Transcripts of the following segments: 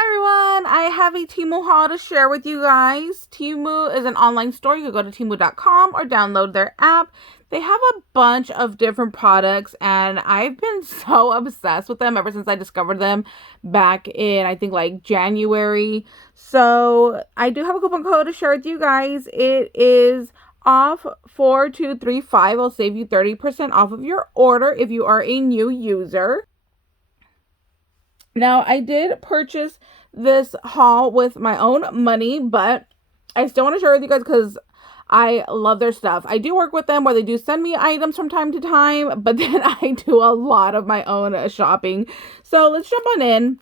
Hi everyone, I have a Temu haul to share with you guys. Temu is an online store. You can go to temu.com or download their app. They have a bunch of different products and I've been so obsessed with them ever since I discovered them back in, I think, like January. So I do have a coupon code to share with you guys. It is off4235. I'll save you 30% off of your order if you are a new user. Now, I did purchase this haul with my own money, but I still want to share with you guys because I love their stuff. I do work with them where they do send me items from time to time, but then I do a lot of my own shopping. So let's jump on in.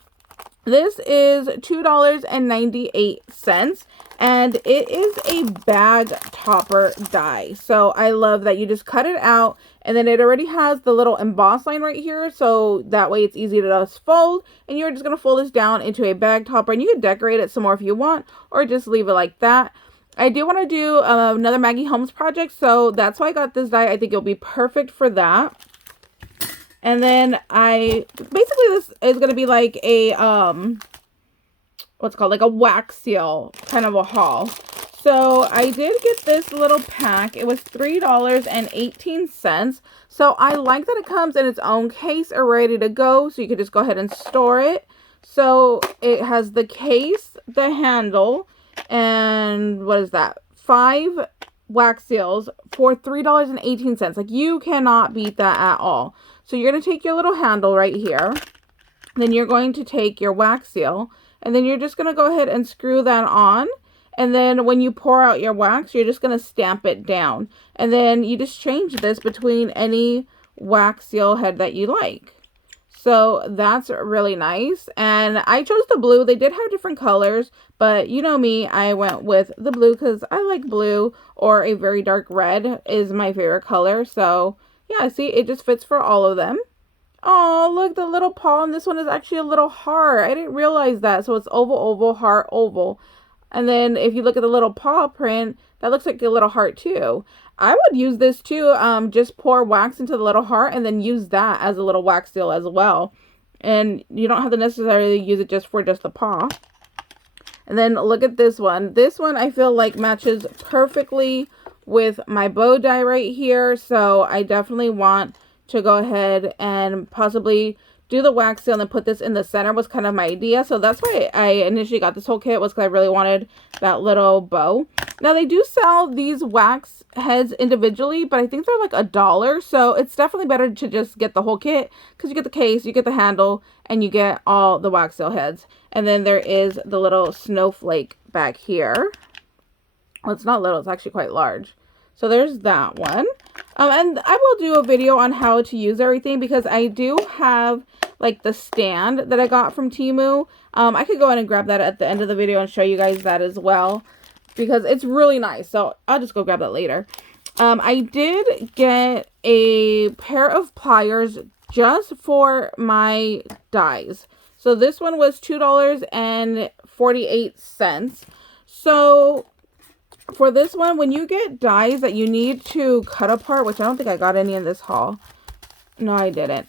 This is $2.98 and it is a bag topper die. So I love that you just cut it out and then it already has the little emboss line right here. So that way it's easy to just fold, and you're just going to fold this down into a bag topper, and you can decorate it some more if you want or just leave it like that. I do want to do another Maggie Holmes project, so that's why I got this die. I think it'll be perfect for that. And then basically this is going to be like a, what's called like a wax seal kind of a haul. So I did get this little pack. It was $3.18. So I like that it comes in its own case or ready to go. So you could just go ahead and store it. So it has the case, the handle, and what is that? 5 wax seals for $3.18. Like, you cannot beat that at all. So you're going to take your little handle right here. Then you're going to take your wax seal. And then you're just going to go ahead and screw that on. And then when you pour out your wax, you're just going to stamp it down. And then you just change this between any wax seal head that you like. So that's really nice. And I chose the blue. They did have different colors, but you know me, I went with the blue because I like blue, or a very dark red is my favorite color. So yeah, see, it just fits for all of them. Oh, look, the little paw on this one is actually a little heart. I didn't realize that. So it's oval, oval, heart, oval. And then if you look at the little paw print, that looks like a little heart too. I would use this too. Just pour wax into the little heart and then use that as a little wax seal as well. And you don't have to necessarily use it just for just the paw. And then look at this one. This one I feel like matches perfectly with my bow die right here. So I definitely want to go ahead and possibly do the wax seal and then put this in the center was kind of my idea. So that's why I initially got this whole kit, was because I really wanted that little bow. Now they do sell these wax heads individually, but I think they're like $1. So it's definitely better to just get the whole kit, because you get the case, you get the handle, and you get all the wax seal heads. And then there is the little snowflake back here. Well, it's not little, it's actually quite large. So there's that one. And I will do a video on how to use everything, because I do have like the stand that I got from Temu. I could go in and grab that at the end of the video and show you guys that as well, because it's really nice. So I'll just go grab that later. I did get a pair of pliers just for my dies. So this one was $2.48. So for this one, when you get dies that you need to cut apart, which I don't think I got any in this haul. No, I didn't.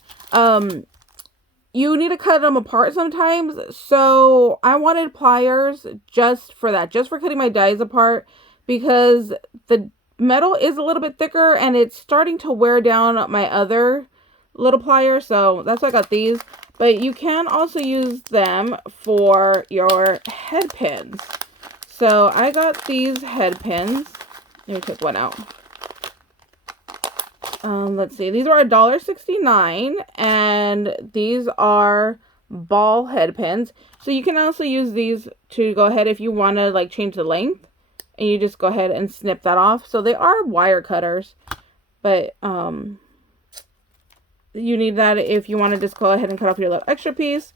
You need to cut them apart sometimes. So I wanted pliers just for that, just for cutting my dies apart, because the metal is a little bit thicker and it's starting to wear down my other little pliers. So that's why I got these. But you can also use them for your head pins. So I got these head pins. Let me take one out. Let's see. These are $1.69, and these are ball head pins. So you can also use these to go ahead if you want to like change the length, and you just go ahead and snip that off. So they are wire cutters, but you need that if you want to just go ahead and cut off your little extra piece.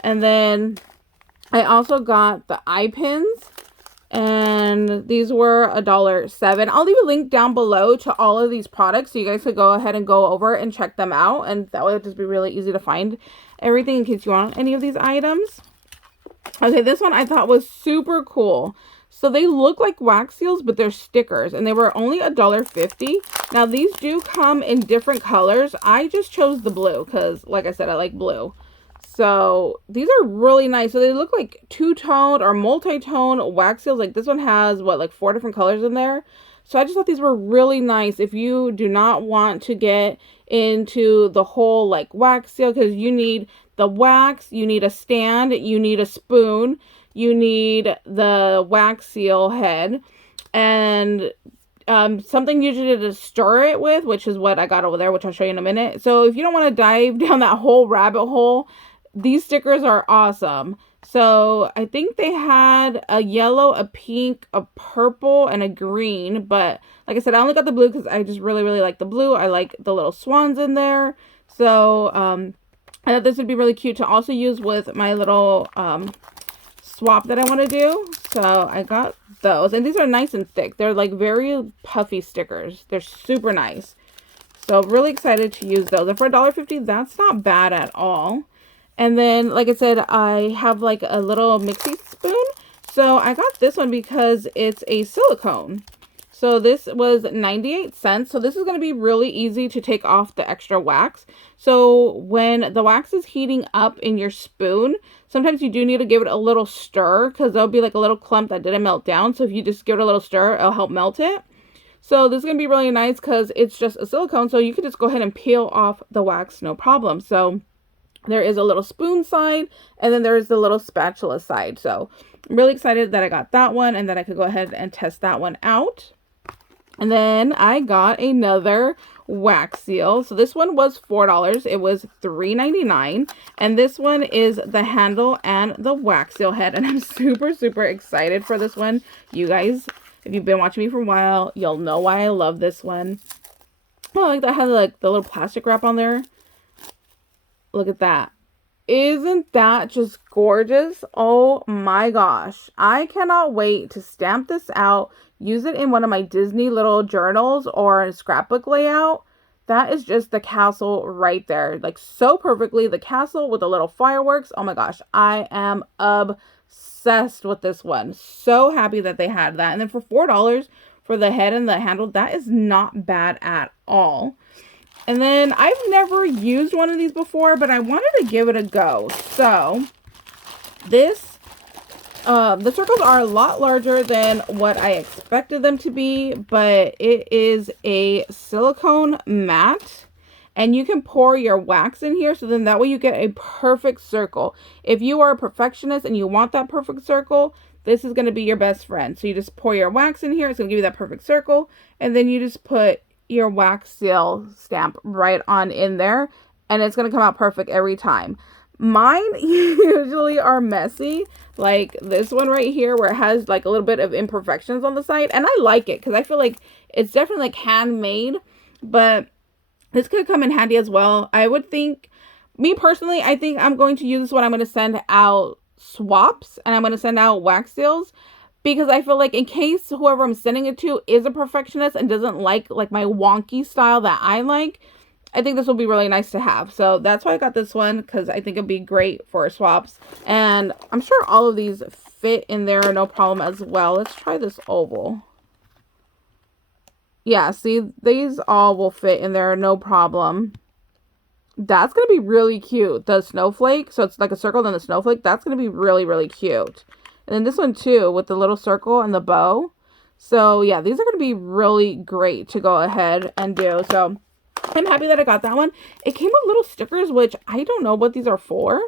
And then I also got the eye pins. And these were $1.07. I'll leave a link down below to all of these products, so you guys could go ahead and go over and check them out. And that way it'll just be really easy to find everything in case you want any of these items. Okay, this one I thought was super cool. So they look like wax seals, but they're stickers, and they were only $1.50. Now these do come in different colors. I just chose the blue because, like I said, I like blue. So these are really nice. So they look like two-toned or multi-tone wax seals. Like this one has what, like 4 different colors in there. So I just thought these were really nice if you do not want to get into the whole like wax seal, because you need the wax, you need a stand, you need a spoon, you need the wax seal head, and something usually to stir it with, which is what I got over there, which I'll show you in a minute. So if you don't want to dive down that whole rabbit hole, these stickers are awesome. So I think they had a yellow, a pink, a purple, and a green. But like I said, I only got the blue because I just really, really like the blue. I like the little swans in there. So I thought this would be really cute to also use with my little swap that I want to do. So I got those. And these are nice and thick. They're like very puffy stickers. They're super nice. So really excited to use those. And for $1.50, that's not bad at all. And then, like I said, I have like a little mixy spoon. So I got this one because it's a silicone. So this was 98 cents. So this is going to be really easy to take off the extra wax. So when the wax is heating up in your spoon, sometimes you do need to give it a little stir, because there'll be like a little clump that didn't melt down. So if you just give it a little stir, it'll help melt it. So this is going to be really nice because it's just a silicone. So you can just go ahead and peel off the wax, no problem. So there is a little spoon side, and then there is the little spatula side. So I'm really excited that I got that one and that I could go ahead and test that one out. And then I got another wax seal. So this one was $4. It was $3.99. And this one is the handle and the wax seal head. And I'm super, super excited for this one. You guys, if you've been watching me for a while, you'll know why I love this one. Oh, I like that has like the little plastic wrap on there. Look at that. Isn't that just gorgeous? Oh my gosh. I cannot wait to stamp this out, use it in one of my Disney little journals or a scrapbook layout. That is just the castle right there. Like so perfectly. The castle with the little fireworks. Oh my gosh. I am obsessed with this one. So happy that they had that. And then for $4 for the head and the handle, that is not bad at all. And then I've never used one of these before, but I wanted to give it a go. So this, the circles are a lot larger than what I expected them to be, but it is a silicone mat, and you can pour your wax in here. So then that way you get a perfect circle. If you are a perfectionist and you want that perfect circle, this is going to be your best friend. So you just pour your wax in here. It's going to give you that perfect circle. And then you just put your wax seal stamp right on in there, and it's going to come out perfect every time. Mine usually are messy, like this one right here where it has like a little bit of imperfections on the side, and I like it because I feel like it's definitely like handmade, but this could come in handy as well. I would think, me personally, I think I'm going to use this one. I'm going to send out swaps and I'm going to send out wax seals, because I feel like in case whoever I'm sending it to is a perfectionist and doesn't like my wonky style that I like, I think this will be really nice to have. So that's why I got this one, because I think it'd be great for swaps. And I'm sure all of these fit in there no problem as well. Let's try this oval. Yeah, see, these all will fit in there no problem. That's going to be really cute. The snowflake, so it's like a circle then a snowflake. That's going to be really, really cute. And then this one too, with the little circle and the bow. So yeah, these are going to be really great to go ahead and do. So I'm happy that I got that one. It came with little stickers, which I don't know what these are for.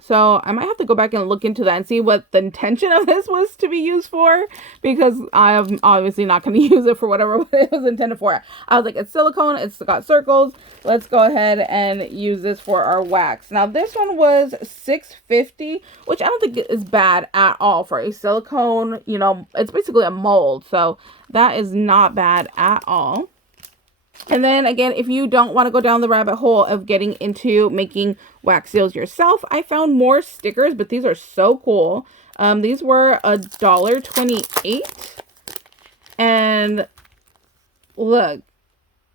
So I might have to go back and look into that and see what the intention of this was to be used for, because I'm obviously not going to use it for whatever it was intended for. I was like, it's silicone, it's got circles. Let's go ahead and use this for our wax. Now this one was $6.50, which I don't think is bad at all for a silicone. You know, it's basically a mold, so that is not bad at all. And then again, if you don't want to go down the rabbit hole of getting into making wax seals yourself, I found more stickers, but these are so cool. These were $1.28. And look,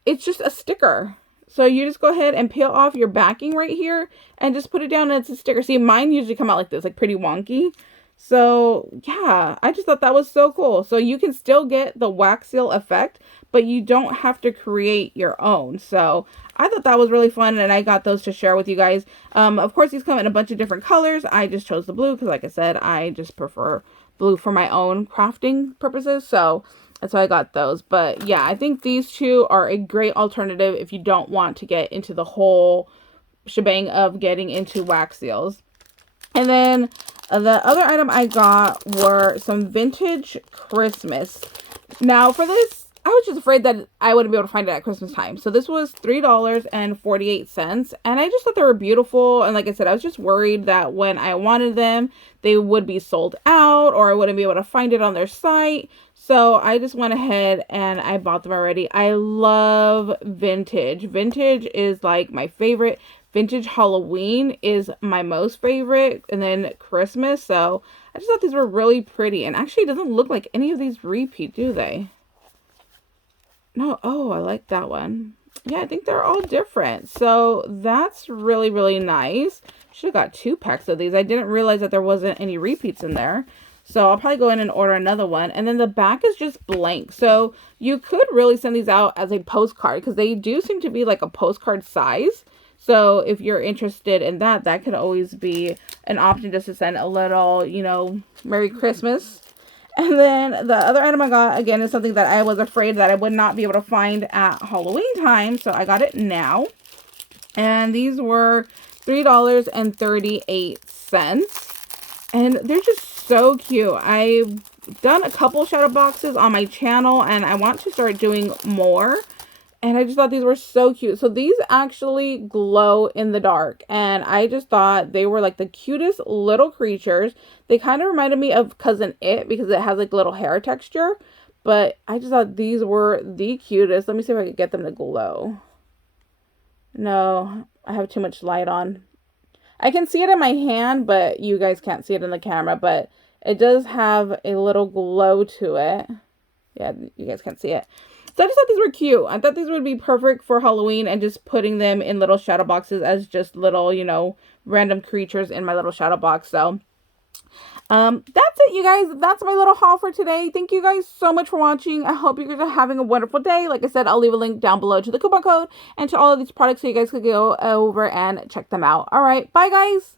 it's just a sticker. So you just go ahead and peel off your backing right here and just put it down and it's a sticker. See, mine usually come out like this, like pretty wonky. So yeah, I just thought that was so cool. So you can still get the wax seal effect, but you don't have to create your own. So I thought that was really fun, and I got those to share with you guys. Of course, these come in a bunch of different colors. I just chose the blue because, like I said, I just prefer blue for my own crafting purposes. So that's why I got those. But yeah, I think these two are a great alternative if you don't want to get into the whole shebang of getting into wax seals. And then the other item I got were some vintage Christmas. Now for this, I was just afraid that I wouldn't be able to find it at Christmas time. So this was $3.48. And I just thought they were beautiful. And like I said, I was just worried that when I wanted them, they would be sold out or I wouldn't be able to find it on their site. So I just went ahead and I bought them already. I love vintage. Vintage is like my favorite. Vintage Halloween is my most favorite, and then Christmas. So I just thought these were really pretty. And actually, it doesn't look like any of these repeat, do they? No. Oh, I like that one. Yeah, I think they're all different. So that's really, really nice. Should have got 2 packs of these. I didn't realize that there wasn't any repeats in there. So I'll probably go in and order another one. And then the back is just blank. So you could really send these out as a postcard because they do seem to be like a postcard size. So if you're interested in that, that could always be an option just to send a little, you know, Merry Christmas. And then the other item I got, again, is something that I was afraid that I would not be able to find at Halloween time. So I got it now. And these were $3.38. And they're just so cute. I've done a couple shadow boxes on my channel and I want to start doing more. And I just thought these were so cute. So these actually glow in the dark. And I just thought they were like the cutest little creatures. They kind of reminded me of Cousin It because it has like little hair texture. But I just thought these were the cutest. Let me see if I could get them to glow. No, I have too much light on. I can see it in my hand, but you guys can't see it in the camera. But it does have a little glow to it. Yeah, you guys can't see it. So I just thought these were cute. I thought these would be perfect for Halloween and just putting them in little shadow boxes as just little, you know, random creatures in my little shadow box. So that's it, you guys. That's my little haul for today. Thank you guys so much for watching. I hope you guys are having a wonderful day. Like I said, I'll leave a link down below to the coupon code and to all of these products so you guys could go over and check them out. All right. Bye, guys.